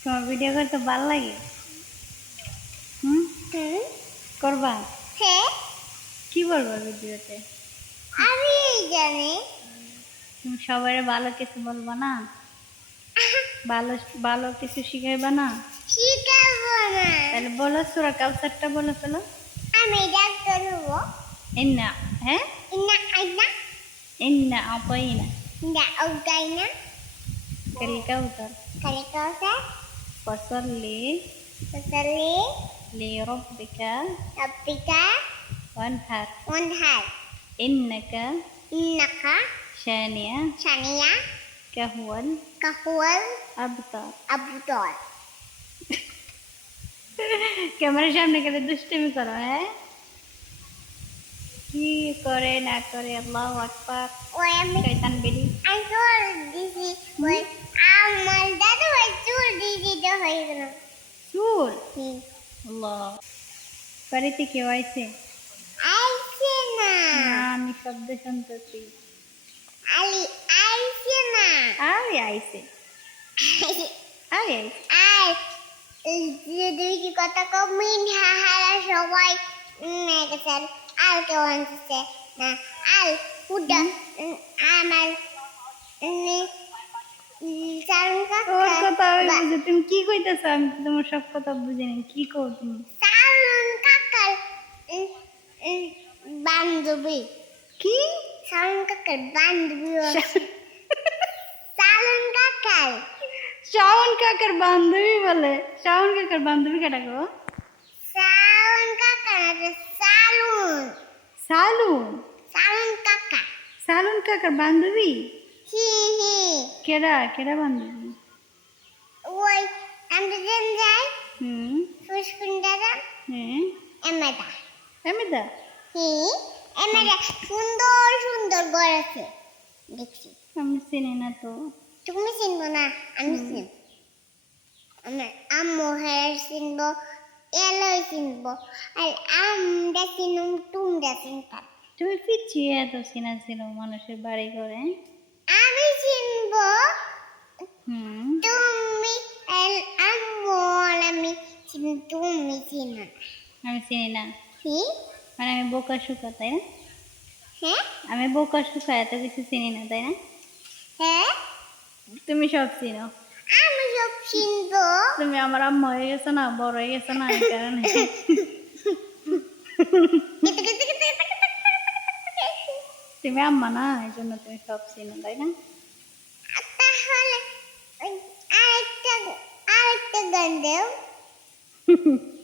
তোমার ভিডিও করতে ভালো লাগে? হুম? করবা? হ্যাঁ কি বলব ভিডিওতে? আমি জানি। তুমি সবাই ভালো কিছু বলবা না? ভালো ভালো কিছু শিখাইবা না? শিখাবো না। তাহলে বলো সুরা কাউসারটা বলো চলো। আমি ডাক্তার হব। ইন্না হ্যাঁ ইন্না আইনা? ইন্না আপাইনা ইন্না আউটাইনা কাল কাউসার? কালে কাউসা ফসল্লি তাসালি লিরাব্বিকা রাব্বিকা ওয়ানহার ওয়ানহার ইন্নাকা ইন্নাকা শানিয়া সানিয়া কাহুয়াল কাহুয়াল আবতার আবদল ক্যামেরার সামনে গেলে দুষ্টুমি করো হ্যাঁ কি করে না করে আল্লাহ আকবার ওই আমি শয়তান বেরি আমি চুল আল্লাহ। বাড়িতে কেউ আইছে? আইছে না। আমি শব্দ শুনতেছি। আলি আইছে না। আরে আইছে। আরে আইছে। আর এই যে দুই কি কথা কমিন হাহারা সবাই মেগেছেন আর কেউ আনছে না। আর হুডা আমার ওর কথা আমি বুঝি তুমি কি কইতেছো? আমি তো তোমার সব কথা বুঝিনি কি কও তুমি? কাকার বান্ধবী। কি? সারুন কাকার বান্ধবী সারুন কাকার। শাওন কাকার বান্ধবী বলে। শাওন কাকার বান্ধবী কেটা গো? সারুন কাকার সারুন সালুন। সারুন কাকা। সালুন কাকার বান্ধবী? হি হি। কেডা বান্ধবী? ওই আমরা যেন যাই। হুম। ফুসকুন দাদা হ্যাঁ এমেদা। আমি দা হি এমেদা সুন্দর সুন্দর ঘর আছে। দেখছি। আমি চিনি না তো। তুমি চিনবো না আমি চিন আমার আম্মু হেয়ার চিনবো এলোই চিনবো। আর আমরা চিনুম তোমরা চিনতাম তুমি পিছিয়ে এত চিনা ছিল মানুষের বাড়ি ঘরে চিনবো হুম তুমি আমি তুমি চিনো আমি চিনি না হি মানে আমি বোকা শুকা তাই না হ্যাঁ আমি বোকা শুকা এত কিছু চিনি না তাই না হ্যাঁ তুমি সব চিনো আমি সব চিনবো তুমি আমার আম্মা হয়ে গেছো না বড় হয়ে গেছো না এই কারণে তুমি আম্মা না এই জন্য তুমি সব চিনো তাই না Mm-hmm.